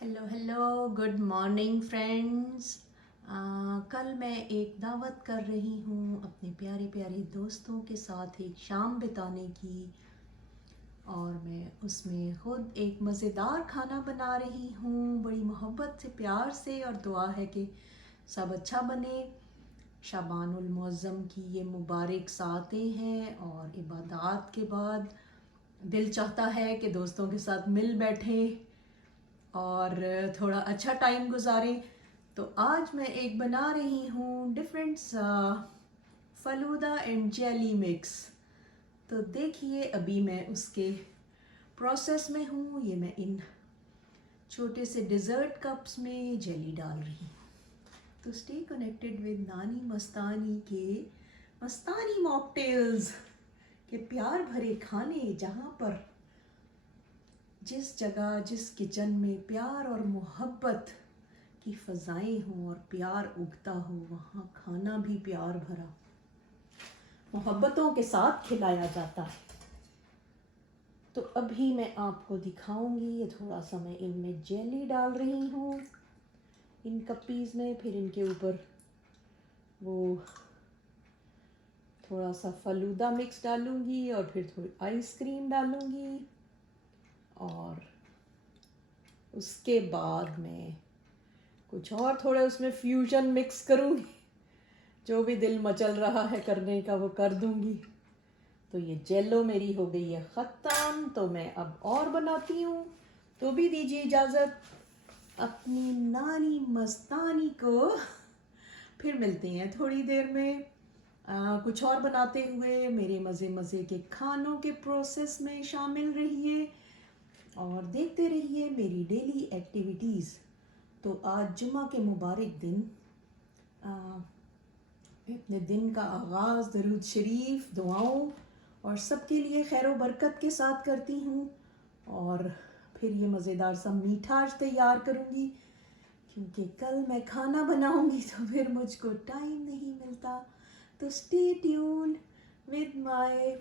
Hello hello, good morning friends. कल मैं एक दावत कर रही हूँ अपने प्यारे प्यारे दोस्तों के साथ एक शाम बिताने की। और मैं उसमें ख़ुद एक मज़ेदार खाना बना रही हूँ बड़ी मोहब्बत से, प्यार से, और दुआ है कि सब अच्छा बने। शाबानुल मुअज़्ज़म की ये मुबारक सातें हैं और इबादत के बाद दिल चाहता है कि दोस्तों के साथ मिल बैठें और थोड़ा अच्छा टाइम गुजारें। तो आज मैं एक बना रही हूँ different falooda and jelly mix. तो देखिए अभी मैं उसके प्रोसेस में हूँ। ये मैं इन छोटे से डिज़र्ट कप्स में जेली डाल रही हूँ। तो स्टे कनेक्टेड विद नानी मस्तानी के मस्तानी मॉकटेल्स के प्यार भरे खाने, जहाँ पर जिस जगह, जिस किचन में प्यार और मोहब्बत की फ़ज़ाएं हों और प्यार उगता हो, वहाँ खाना भी प्यार भरा मोहब्बतों के साथ खिलाया जाता है। तो अभी मैं आपको दिखाऊंगी। ये थोड़ा सा मैं इनमें जेली डाल रही हूँ इन कपीज़ में, फिर इनके ऊपर वो थोड़ा सा फलूदा मिक्स डालूंगी और फिर थोड़ी आइसक्रीम डालूंगी और उसके बाद मैं कुछ और थोड़े उसमें फ्यूजन मिक्स करूँगी। जो भी दिल मचल रहा है करने का वो कर दूँगी। तो ये जेलो मेरी हो गई है ख़त्म। तो मैं अब और बनाती हूँ। तो भी दीजिए इजाज़त अपनी नानी मस्तानी को। फिर मिलते हैं थोड़ी देर में कुछ और बनाते हुए। मेरे मज़े मज़े के खानों के प्रोसेस में शामिल रहिए और देखते रहिए मेरी डेली एक्टिविटीज़। तो आज जुम्मा के मुबारक दिन, अपने दिन का आगाज़ दरूद शरीफ, दुआओं और सबके लिए खैर व बरकत के साथ करती हूँ। और फिर ये मज़ेदार सा मीठा आज तैयार करूँगी, क्योंकि कल मैं खाना बनाऊँगी तो फिर मुझको टाइम नहीं मिलता। तो stay tune with my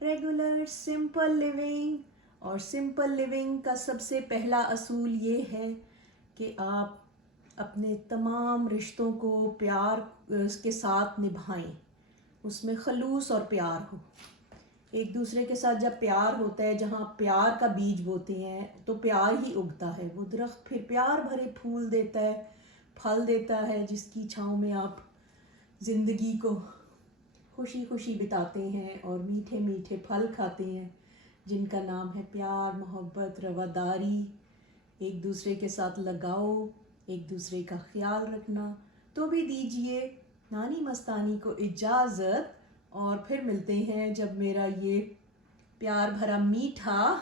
regular simple living. और सिंपल लिविंग का सबसे पहला असूल ये है कि आप अपने तमाम रिश्तों को प्यार के साथ निभाएं, उसमें खलूस और प्यार हो। एक दूसरे के साथ जब प्यार होता है, जहाँ प्यार का बीज बोते हैं तो प्यार ही उगता है। वो दरख्त फिर प्यार भरे फूल देता है, फल देता है, जिसकी छाँव में आप ज़िंदगी को खुशी खुशी बिताते हैं और मीठे मीठे फल खाते हैं, जिनका नाम है प्यार, मोहब्बत, रवादारी, एक दूसरे के साथ लगाओ, एक दूसरे का ख्याल रखना। तो भी दीजिए नानी मस्तानी को इजाज़त और फिर मिलते हैं जब मेरा ये प्यार भरा मीठा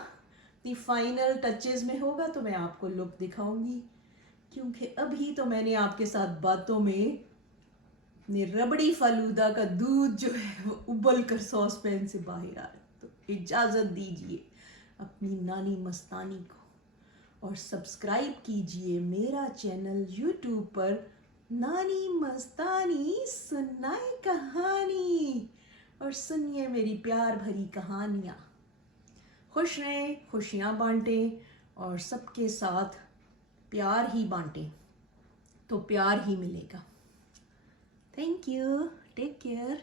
दी फाइनल टचेस में होगा। तो मैं आपको लुक दिखाऊंगी, क्योंकि अभी तो मैंने आपके साथ बातों में अपने रबड़ी फालूदा का दूध जो है वो उबल कर सॉस पैन से बाहर आ रहा है। तो इजाज़त दीजिए अपनी नानी मस्तानी को और सब्सक्राइब कीजिए मेरा चैनल यूट्यूब पर, नानी मस्तानी सुनाए कहानी, और सुनिए मेरी प्यार भरी कहानियाँ। खुश रहें, खुशियाँ बांटें और सबके साथ प्यार ही बांटें, तो प्यार ही मिलेगा। Thank you. Take care.